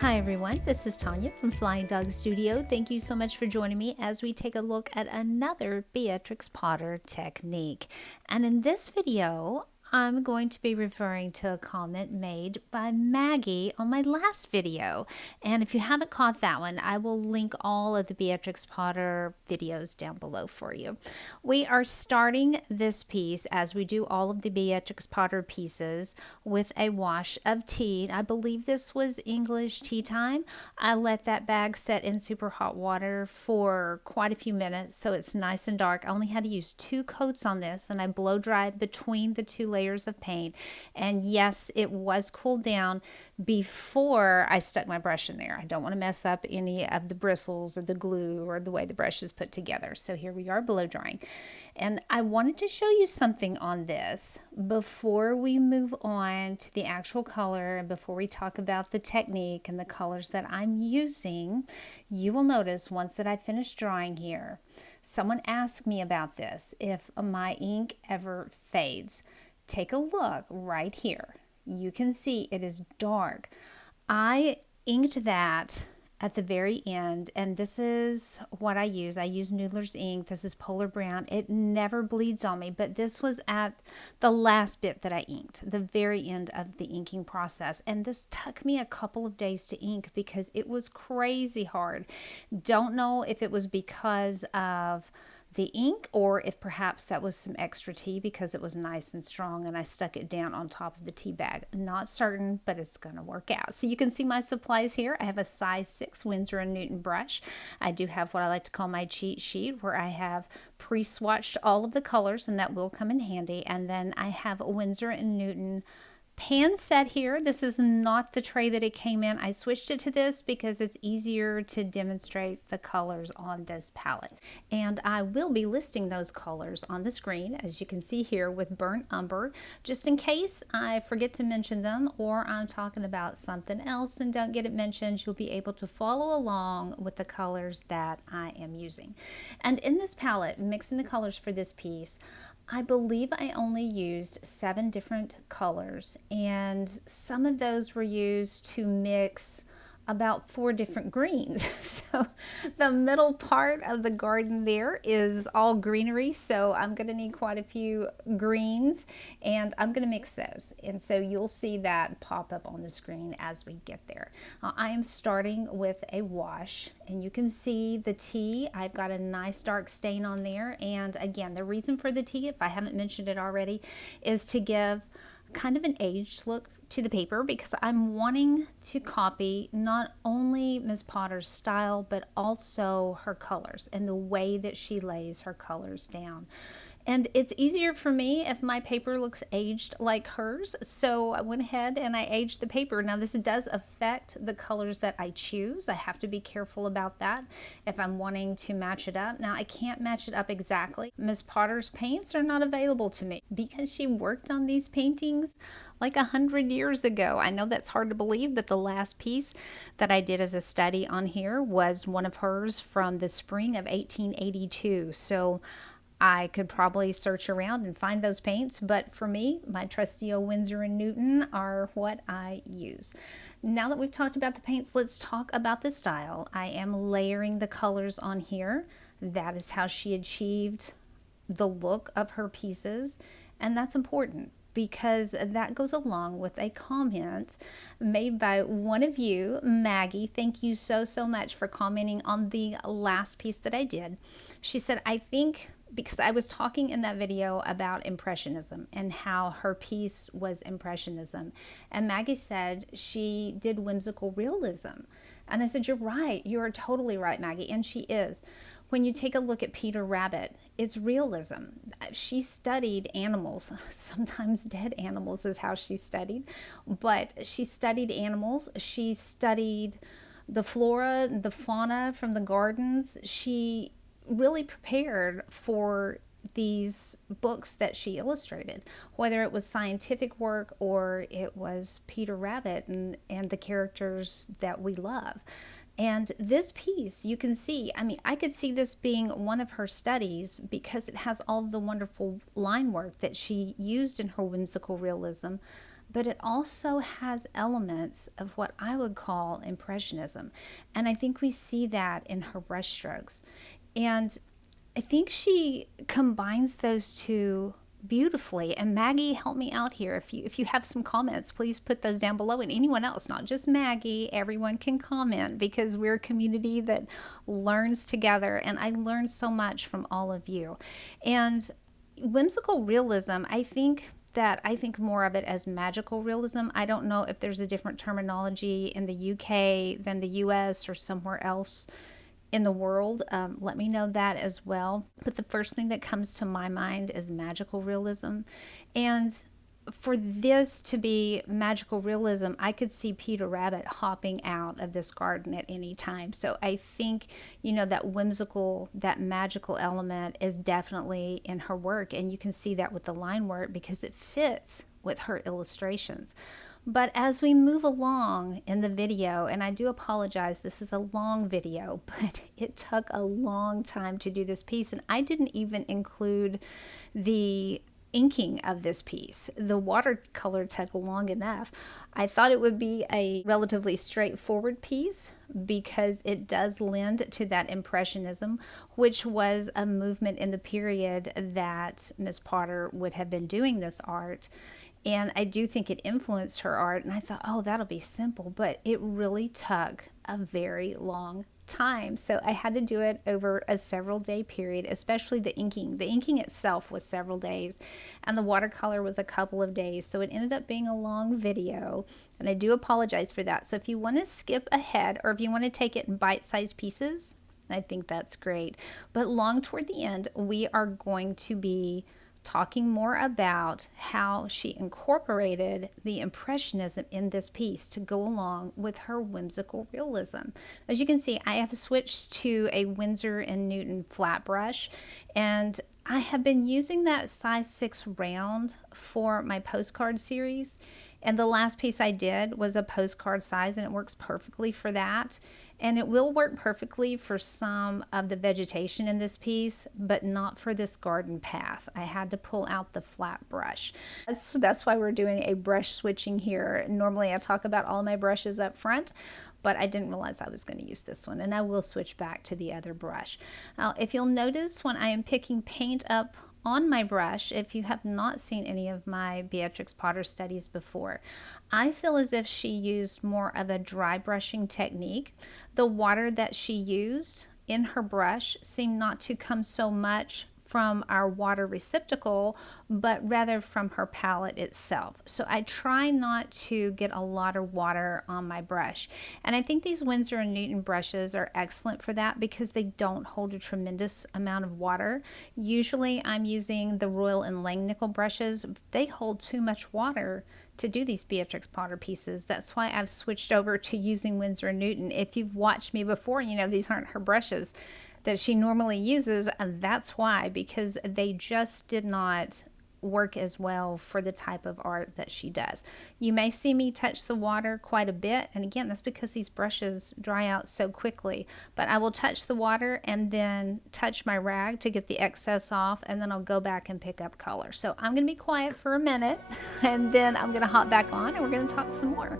Hi everyone, this is Tanya from Flying Dog Studio. Thank you so much for joining me as we take a look at another Beatrix Potter technique. And in this video, I'm going to be referring to a comment made by Maggie on my last video. And if you haven't caught that one, I will link all of the Beatrix Potter videos down below for you. We are starting this piece, as we do all of the Beatrix Potter pieces, with a wash of tea. I believe this was English tea time. I let that bag set in super hot water for quite a few minutes so it's nice and dark. I only had to use 2 coats on this, and I blow dried between the 2 layers of paint. And yes, it was cooled down before I stuck my brush in there. I don't want to mess up any of the bristles or the glue or the way the brush is put together. So here we are blow drying. And I wanted to show you something on this before we move on to the actual color and before we talk about the technique and the colors that I'm using. You will notice once that I finish drawing here, someone asked me about this, if my ink ever fades. Take a look right here. You can see it is dark. I inked that at the very end, and this is what I use. I use Noodler's ink. This is Polar Brown. It never bleeds on me, but this was at the last bit that I inked, the very end of the inking process. And this took me a couple of days to ink because it was crazy hard. Don't know if it was because of the ink or if perhaps that was some extra tea because it was nice and strong and I stuck it down on top of the tea bag. Not certain, but it's going to work out. So you can see my supplies here. I have a size 6 Winsor Newton brush. I do have what I like to call my cheat sheet where I have pre-swatched all of the colors, and that will come in handy. And then I have a Winsor Newton pan set here. This is not the tray that it came in. I switched it to this because it's easier to demonstrate the colors on this palette. And I will be listing those colors on the screen, as you can see here, with burnt umber, just in case I forget to mention them or I'm talking about something else and don't get it mentioned. You'll be able to follow along with the colors that I am using. And in this palette, mixing the colors for this piece, I believe I only used 7 different colors, and some of those were used to mix about 4 different greens. So the middle part of the garden there is all greenery, so I'm going to need quite a few greens, and I'm going to mix those. And so you'll see that pop up on the screen as we get there. I am starting with a wash, and you can see the tea. I've got a nice dark stain on there, and again, the reason for the tea, if I haven't mentioned it already, is to give kind of an aged look to the paper, because I'm wanting to copy not only Ms. Potter's style but also her colors and the way that she lays her colors down. And it's easier for me if my paper looks aged like hers, so I went ahead and I aged the paper. Now this does affect the colors that I choose. I have to be careful about that if I'm wanting to match it up. Now I can't match it up exactly. Ms. Potter's paints are not available to me because she worked on these paintings like 100 years ago. I know that's hard to believe, but the last piece that I did as a study on here was one of hers from the spring of 1882. So I could probably search around and find those paints, but for me, my trusty old Winsor & Newton are what I use. Now that we've talked about the paints, let's talk about the style. I am layering the colors on here. That is how she achieved the look of her pieces, and that's important because that goes along with a comment made by one of you, Maggie. Thank you so much for commenting on the last piece that I did. She said, I think, because I was talking in that video about Impressionism and how her piece was Impressionism. And Maggie said she did whimsical realism. And I said, you're right. You're totally right, Maggie. And she is. When you take a look at Peter Rabbit, it's realism. She studied animals. Sometimes dead animals is how she studied. But she studied animals. She studied the flora, the fauna from the gardens. She really prepared for these books that she illustrated, whether it was scientific work or it was Peter Rabbit and the characters that we love. And this piece, you can see, I mean, I could see this being one of her studies because it has all the wonderful line work that she used in her whimsical realism, but it also has elements of what I would call Impressionism. And I think we see that in her brushstrokes. And I think she combines those two beautifully. And Maggie, help me out here. If you have some comments, please put those down below. And anyone else, not just Maggie, everyone can comment, because we're a community that learns together. And I learned so much from all of you. And whimsical realism, I think more of it as magical realism. I don't know if there's a different terminology in the UK than the US or somewhere else in the world. Let me know that as well. But the first thing that comes to my mind is magical realism. And for this to be magical realism, I could see Peter Rabbit hopping out of this garden at any time. So I think, that whimsical, that magical element is definitely in her work. And you can see that with the line work because it fits with her illustrations. But as we move along in the video, and I do apologize, this is a long video, but it took a long time to do this piece. And I didn't even include the inking of this piece. The watercolor took long enough. I thought it would be a relatively straightforward piece because it does lend to that Impressionism, which was a movement in the period that Miss Potter would have been doing this art. And I do think it influenced her art. And I thought, oh, that'll be simple. But it really took a very long time. So I had to do it over a several day period, especially the inking. The inking itself was several days and the watercolor was a couple of days. So it ended up being a long video. And I do apologize for that. So if you want to skip ahead or if you want to take it in bite-sized pieces, I think that's great. But along toward the end, we are going to be talking more about how she incorporated the Impressionism in this piece to go along with her whimsical realism. As you can see, I have switched to a Winsor Newton flat brush, and I have been using that size 6 round for my postcard series. And the last piece I did was a postcard size, and it works perfectly for that. And it will work perfectly for some of the vegetation in this piece, but not for this garden path. I had to pull out the flat brush. That's why we're doing a brush switching here. Normally I talk about all my brushes up front, but I didn't realize I was going to use this one, and I will switch back to the other brush. Now, if you'll notice when I am picking paint up on my brush, if you have not seen any of my Beatrix Potter studies before, I feel as if she used more of a dry brushing technique. The water that she used in her brush seemed not to come so much from our water receptacle, but rather from her palette itself. So I try not to get a lot of water on my brush. And I think these Winsor & Newton brushes are excellent for that because they don't hold a tremendous amount of water. Usually I'm using the Royal and Langnickel brushes. They hold too much water to do these Beatrix Potter pieces. That's why I've switched over to using Winsor & Newton. If you've watched me before, you know these aren't her brushes that she normally uses, and that's why, because they just did not work as well for the type of art that she does. You may see me touch the water quite a bit, and again, that's because these brushes dry out so quickly, but I will touch the water and then touch my rag to get the excess off, and then I'll go back and pick up color. So I'm going to be quiet for a minute, and then I'm going to hop back on and we're going to talk some more.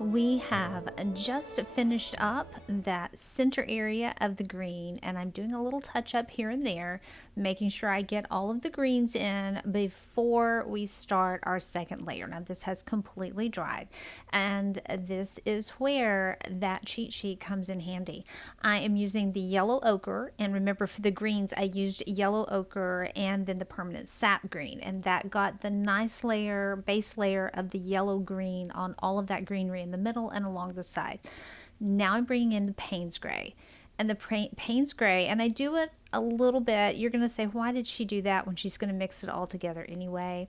We have just finished up that center area of the green, and I'm doing a little touch up here and there, making sure I get all of the greens in before we start our second layer. Now this has completely dried, and this is where that cheat sheet comes in handy. I am using the yellow ochre, and remember for the greens I used yellow ochre and then the permanent sap green, and that got the nice layer, base layer of the yellow green on all of that greenery in the middle and along the side. Now I'm bringing in the Payne's Gray. And the Payne's Gray, and I do it a little bit. You're going to say, why did she do that when she's going to mix it all together anyway?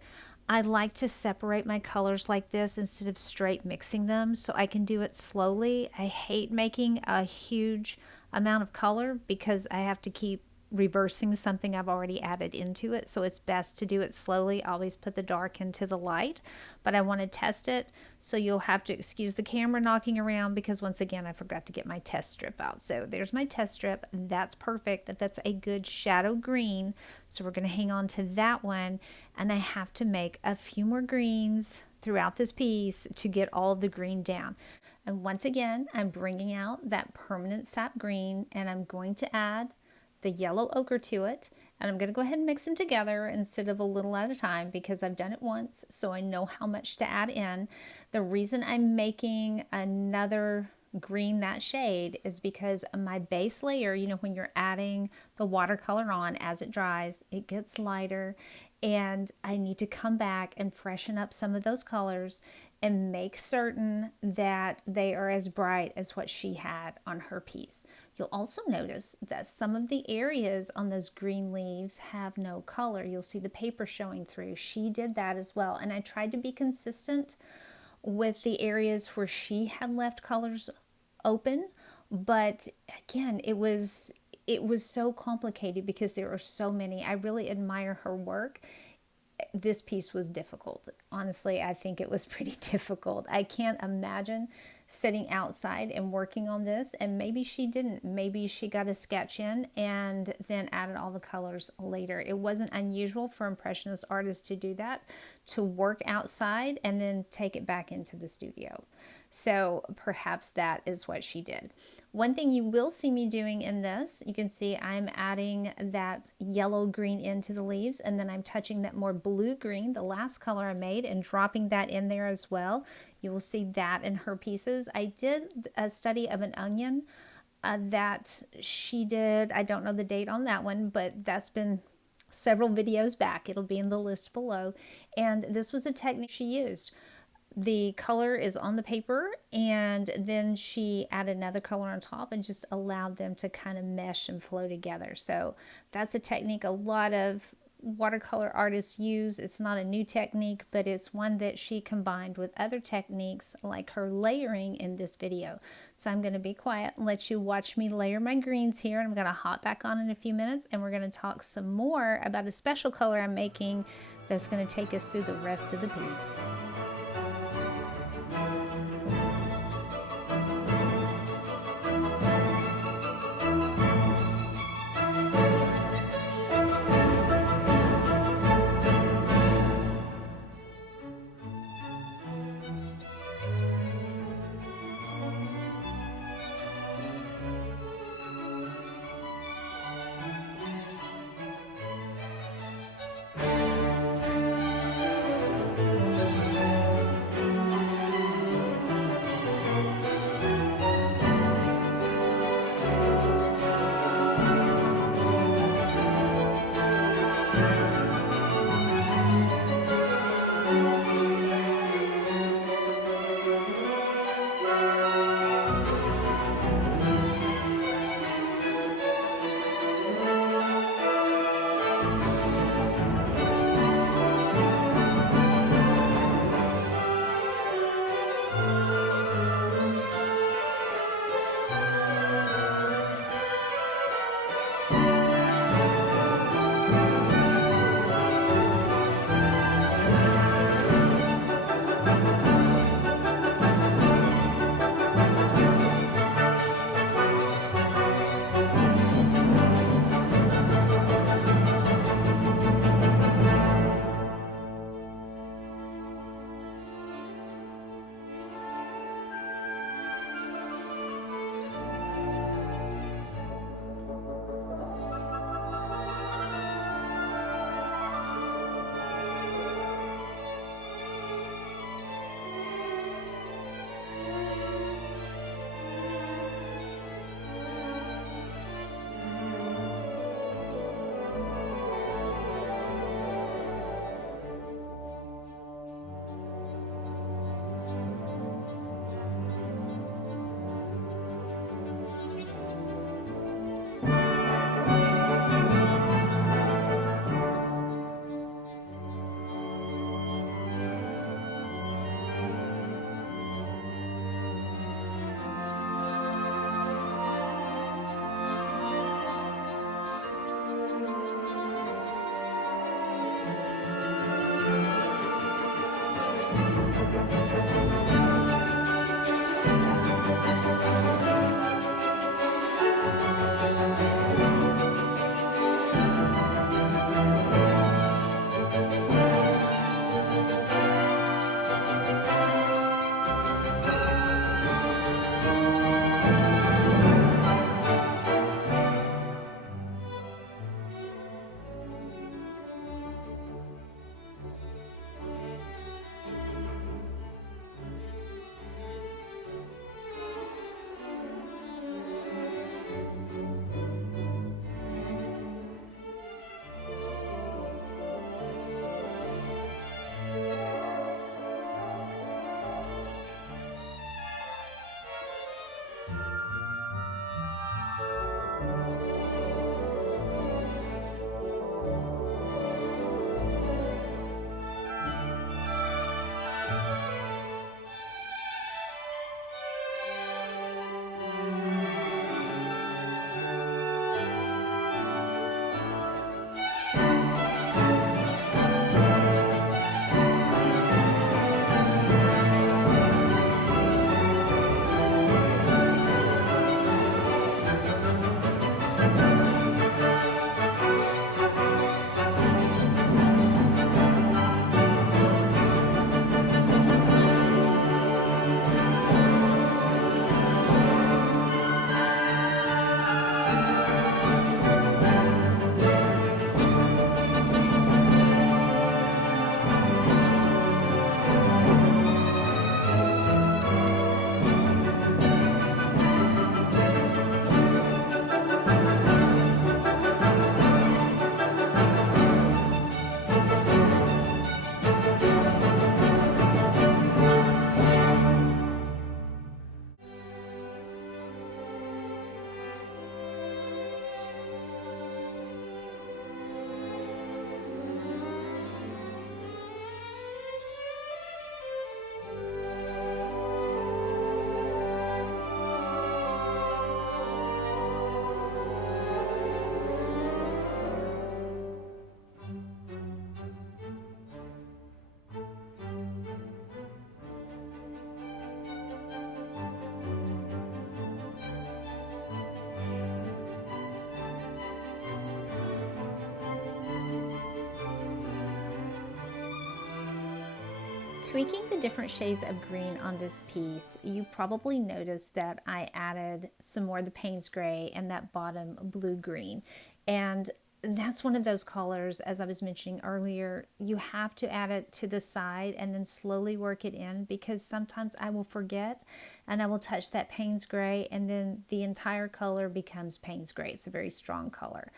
I like to separate my colors like this instead of straight mixing them so I can do it slowly. I hate making a huge amount of color because I have to keep reversing something I've already added into it, so it's best to do it slowly. Always put the dark into the light, but I want to test it, so you'll have to excuse the camera knocking around because once again I forgot to get my test strip out. So there's my test strip. That's perfect. That's a good shadow green, so we're going to hang on to that one, and I have to make a few more greens throughout this piece to get all of the green down. And once again I'm bringing out that permanent sap green, and I'm going to add the yellow ochre to it, and I'm going to go ahead and mix them together instead of a little at a time because I've done it once, so I know how much to add in. The reason I'm making another green that shade is because my base layer, you know, when you're adding the watercolor on as it dries, it gets lighter, and I need to come back and freshen up some of those colors and make certain that they are as bright as what she had on her piece. You'll also notice that some of the areas on those green leaves have no color. You'll see the paper showing through. She did that as well, and I tried to be consistent with the areas where she had left colors open, but again, it was so complicated because there are so many. I really admire her work. this piece was difficult. Honestly, I think it was pretty difficult. I can't imagine sitting outside and working on this, and maybe she didn't. Maybe she got a sketch in and then added all the colors later. It wasn't unusual for Impressionist artists to do that, to work outside and then take it back into the studio. So perhaps that is what she did. One thing you will see me doing in this, you can see I'm adding that yellow green into the leaves, and then I'm touching that more blue green, the last color I made, and dropping that in there as well. You will see that in her pieces. I did a study of an onion that she did. I don't know the date on that one, but that's been several videos back. It'll be in the list below. And this was a technique she used. The color is on the paper, and then she added another color on top and just allowed them to kind of mesh and flow together. So that's a technique a lot of watercolor artists use. It's not a new technique, but it's one that she combined with other techniques like her layering in this video. So I'm going to be quiet and let you watch me layer my greens here. I'm going to hop back on in a few minutes, and we're going to talk some more about a special color I'm making that's going to take us through the rest of the piece. tweaking the different shades of green on this piece, you probably noticed that I added some more of the Payne's gray and that bottom blue green. And that's one of those colors, as I was mentioning earlier, you have to add it to the side and then slowly work it in, because sometimes I will forget and I will touch that Payne's gray and then the entire color becomes Payne's gray. It's a very strong color.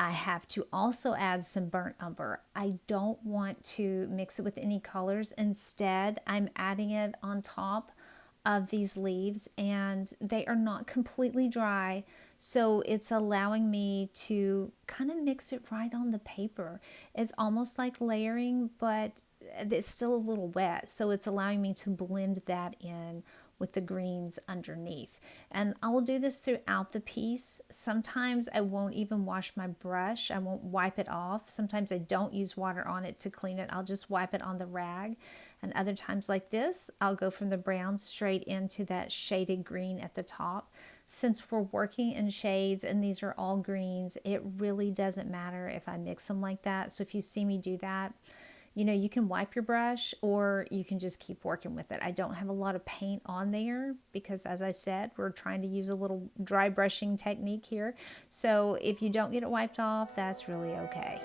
I have to also add some burnt umber. I don't want to mix it with any colors. Instead, I'm adding it on top of these leaves, and they are not completely dry, so it's allowing me to kind of mix it right on the paper. It's almost like layering, but it's still a little wet, so it's allowing me to blend that in with the greens underneath. And I will do this throughout the piece. Sometimes I won't even wash my brush. I won't wipe it off. Sometimes I don't use water on it to clean it. I'll just wipe it on the rag. And other times like this, I'll go from the brown straight into that shaded green at the top. Since we're working in shades and these are all greens, it really doesn't matter if I mix them like that. So if you see me do that, you know, you can wipe your brush or you can just keep working with it. I don't have a lot of paint on there because, as I said, we're trying to use a little dry brushing technique here. So if you don't get it wiped off, that's really okay.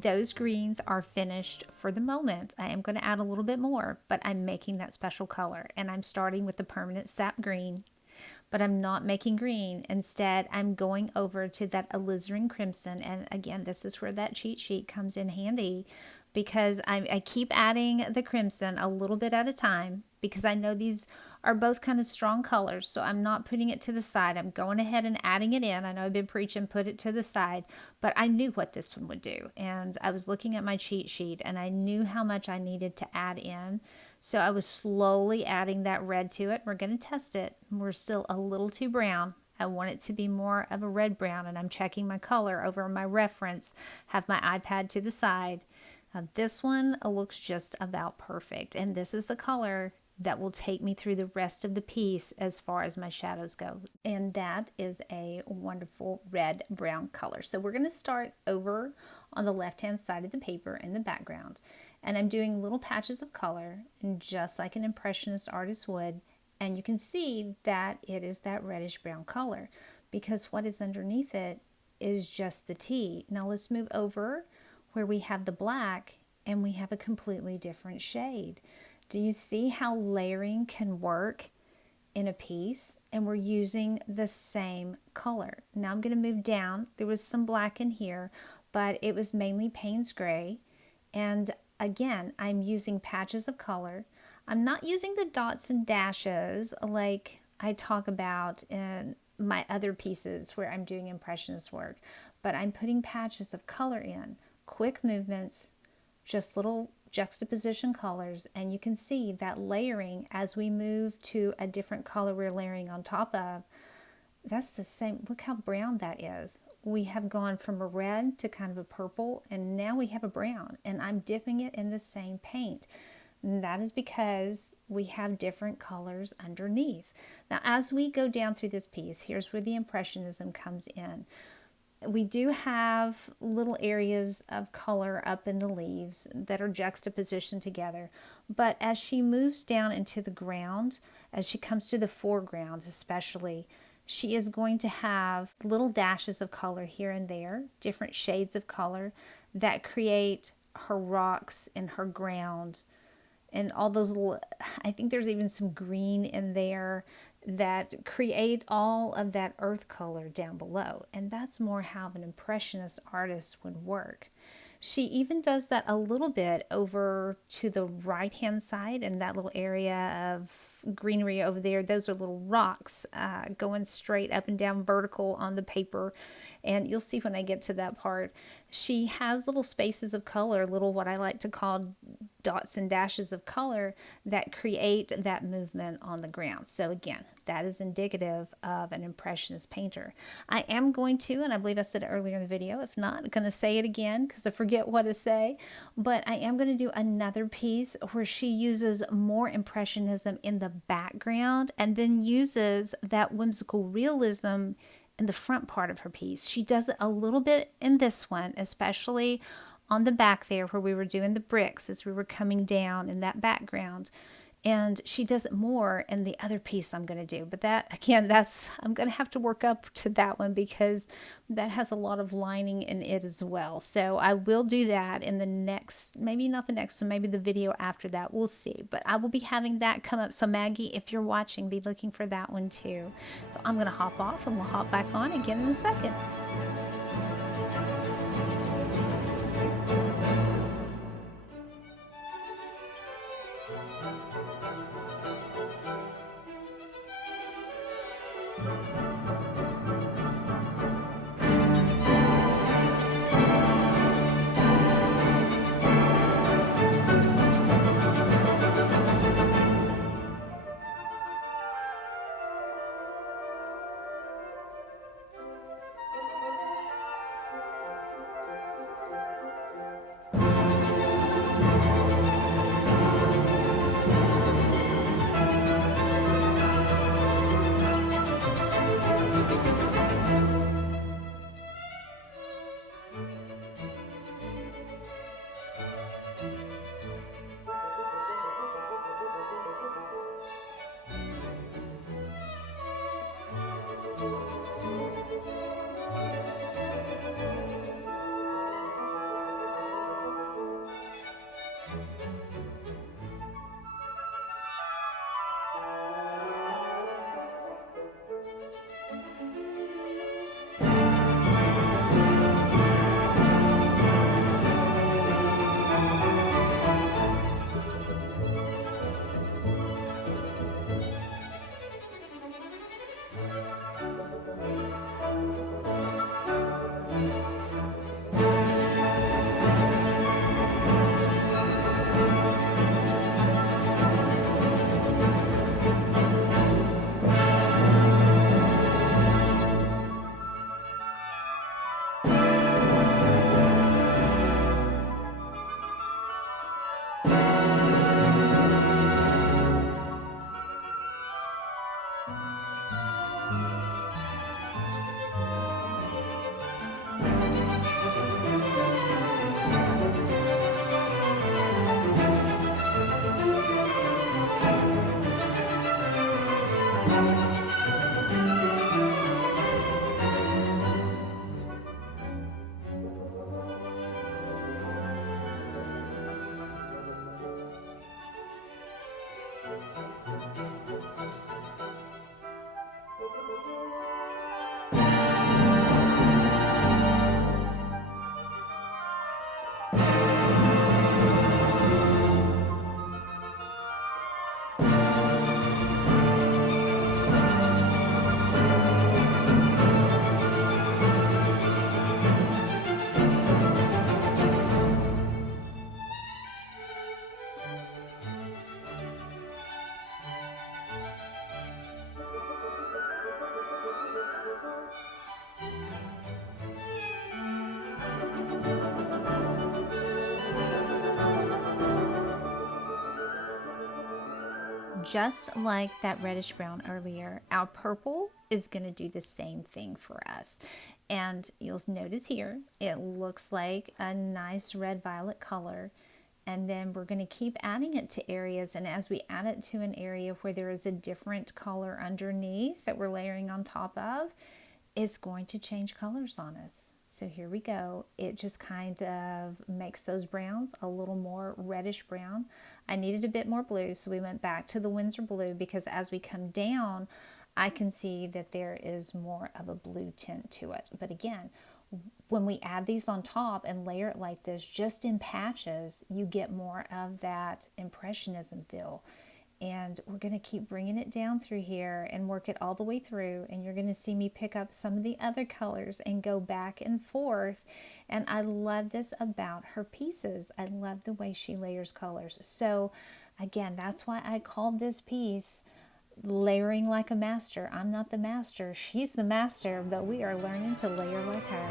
Those greens are finished for the moment. I am going to add a little bit more, but I'm making that special color, and I'm starting with the permanent sap green, but I'm not making green. Instead, I'm going over to that alizarin crimson, and again, this is where that cheat sheet comes in handy, because I keep adding the crimson a little bit at a time, because I know these are both kind of strong colors, so I'm not putting it to the side. I'm going ahead and adding it in. I know I've been preaching put it to the side, but I knew what this one would do, and I was looking at my cheat sheet and I knew how much I needed to add in, so I was slowly adding that red to it. We're going to test it. We're still a little too brown. I want it to be more of a red brown, and I'm checking my color over my reference, have my iPad to the side. Now this one looks just about perfect, and this is the color that will take me through the rest of the piece as far as my shadows go. And that is a wonderful red-brown color. So we're going to start over on the left-hand side of the paper in the background. And I'm doing little patches of color, just like an impressionist artist would. And you can see that it is that reddish-brown color, because what is underneath it is just the tea. Now let's move over where we have the black, and we have a completely different shade. Do you see how layering can work in a piece? And we're using the same color. Now I'm going to move down. There was some black in here, but it was mainly Payne's gray. And again, I'm using patches of color. I'm not using the dots and dashes like I talk about in my other pieces where I'm doing impressionist work, but I'm putting patches of color in, quick movements, just little juxtaposition colors, and you can see that layering as we move to a different color we're layering on top of. That's the same. Look how brown that is. We have gone from a red to kind of a purple, and now we have a brown, and I'm dipping it in the same paint. And that is because we have different colors underneath. Now, as we go down through this piece, here's where the impressionism comes in. We do have little areas of color up in the leaves that are juxtapositioned together, but as she moves down into the ground, as she comes to the foreground especially, she is going to have little dashes of color here and there, different shades of color that create her rocks and her ground, and all those little, I think there's even some green in there that create all of that earth color down below. And that's more how an impressionist artist would work. She even does that a little bit over to the right hand side, and that little area of greenery over there, those are little rocks going straight up and down vertical on the paper, and you'll see when I get to that part. She has little spaces of color, little what I like to call dots and dashes of color that create that movement on the ground. So again, that is indicative of an impressionist painter. I am going to, and I believe I said it earlier in the video, if not, I'm going to say it again because I forget what to say, but I am going to do another piece where she uses more impressionism in the background and then uses that whimsical realism in the front part of her piece. She does it a little bit in this one, especially on the back there where we were doing the bricks as we were coming down in that background. And she does it more in the other piece I'm going to do. But that, again, I'm going to have to work up to that one because that has a lot of lining in it as well. So I will do that in the next, maybe not the next one, maybe the video after that. We'll see. But I will be having that come up. So Maggie, if you're watching, be looking for that one too. So I'm going to hop off and we'll hop back on again in a second. just like that reddish brown earlier, our purple is going to do the same thing for us. And you'll notice here, it looks like a nice red violet color. And then we're going to keep adding it to areas. And as we add it to an area where there is a different color underneath that we're layering on top of, it's going to change colors on us. So here we go. It just kind of makes those browns a little more reddish brown. I needed a bit more blue, so we went back to the Winsor blue, because as we come down, I can see that there is more of a blue tint to it. But again, when we add these on top and layer it like this, just in patches, you get more of that impressionism feel. And we're going to keep bringing it down through here and work it all the way through. And you're going to see me pick up some of the other colors and go back and forth. And I love this about her pieces. I love the way she layers colors. So again, that's why I called this piece Layering Like a Master. I'm not the master. She's the master, but we are learning to layer like her.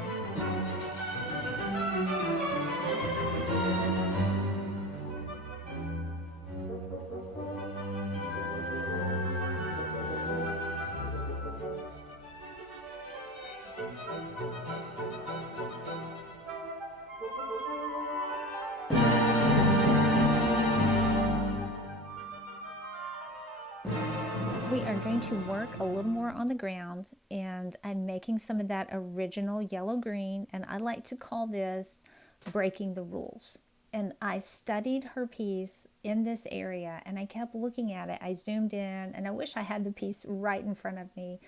We are going to work a little more on the ground, and I'm making some of that original yellow-green, and I like to call this breaking the rules. And I studied her piece in this area, and I kept looking at it. I zoomed in, and I wish I had the piece right in front of me,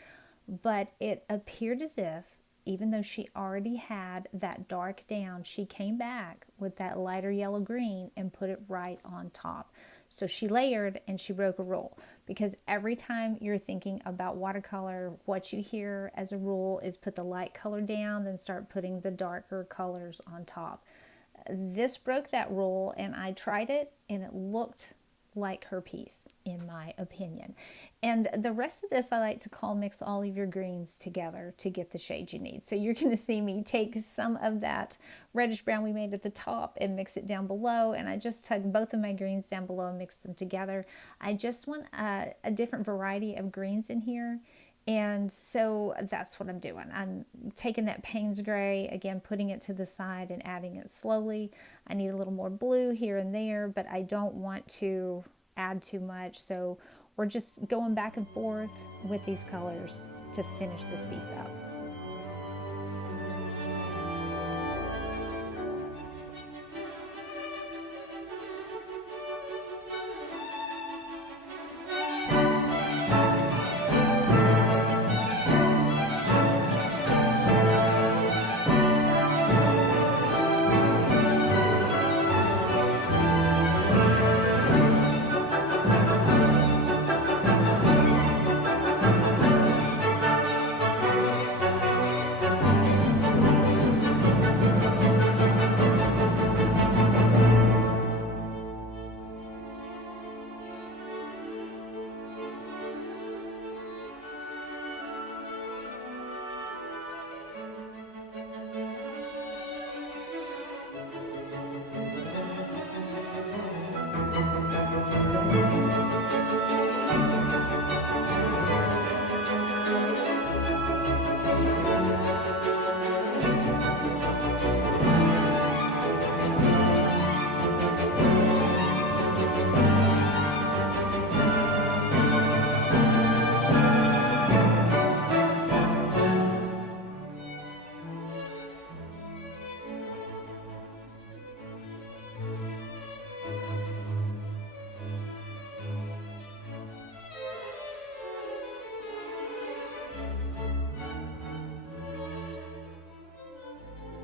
but it appeared as if, even though she already had that dark down, she came back with that lighter yellow-green and put it right on top. So she layered and she broke a rule, because every time you're thinking about watercolor, what you hear as a rule is put the light color down, then start putting the darker colors on top. This broke that rule, and I tried it and it looked like her piece, in my opinion. And the rest of this I like to call mix all of your greens together to get the shade you need. So you're going to see me take some of that reddish brown we made at the top and mix it down below, and I just took both of my greens down below and mixed them together. I just want a different variety of greens in here, and so that's what I'm doing. I'm taking that Payne's gray, again, putting it to the side and adding it slowly. I need a little more blue here and there, but I don't want to add too much. So we're just going back and forth with these colors to finish this piece up.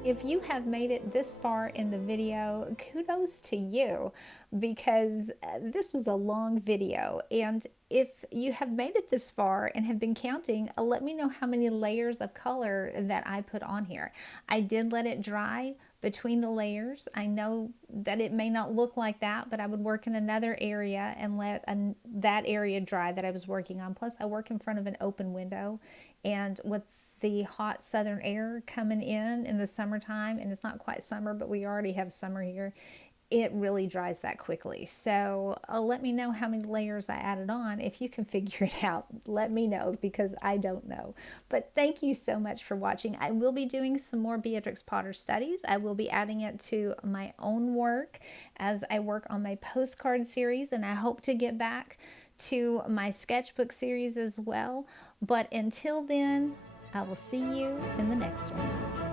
If you have made it this far in the video, kudos to you, because this was a long video. And if you have made it this far and have been counting, let me know how many layers of color that I put on here. I did let it dry between the layers. I know that it may not look like that, but I would work in another area and let that area dry that I was working on. Plus, I work in front of an open window, and with the hot southern air coming in the summertime, and it's not quite summer, but we already have summer here, it really dries that quickly. So let me know how many layers I added on. If you can figure it out, let me know, because I don't know. But thank you so much for watching. I will be doing some more Beatrix Potter studies. I will be adding it to my own work as I work on my postcard series, and I hope to get back to my sketchbook series as well. But until then, I will see you in the next one.